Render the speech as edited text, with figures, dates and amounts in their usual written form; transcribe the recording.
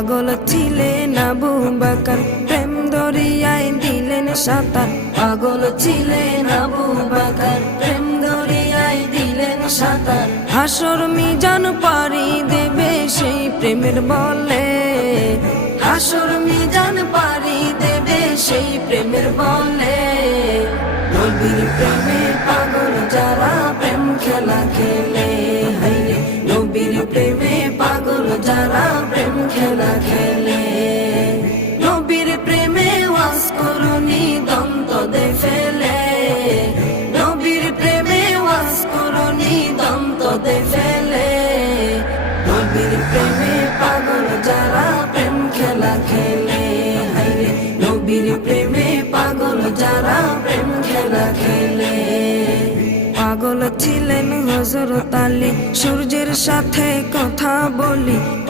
পাগল ছিলেন আবু বকর, প্রেম দরিয়ায় দিলেন সাঁতার। পাগল ছিলেন আবু বকর, প্রেম দরিয়ায় দিলেন সাঁতার। হাসর মিজান পারি দেবে সেই প্রেমের বলে, হাসর মিজান পারি দেবে সেই প্রেমের বলে। নবীর প্রেমে পাগল যারা প্রেম খেলা খেলে, হাইরে নবীর প্রেমে পাগল যারা প্রেম খেলা খেলে। নবীর প্রেমে ওয়াজ করুনি দন্ত দে ফেলে, নবীর প্রেমে ওয়াজ করুনি দন্ত দে ফেলে। নবীর প্রেমে পাগল যারা প্রেম খেলা খেলে, হাইরে নবীর প্রেমে পাগল যারা প্রেম খেলা খেলে। পাগল ছিলেন হযরত আলী, সূর্যের সাথে কথা বলি।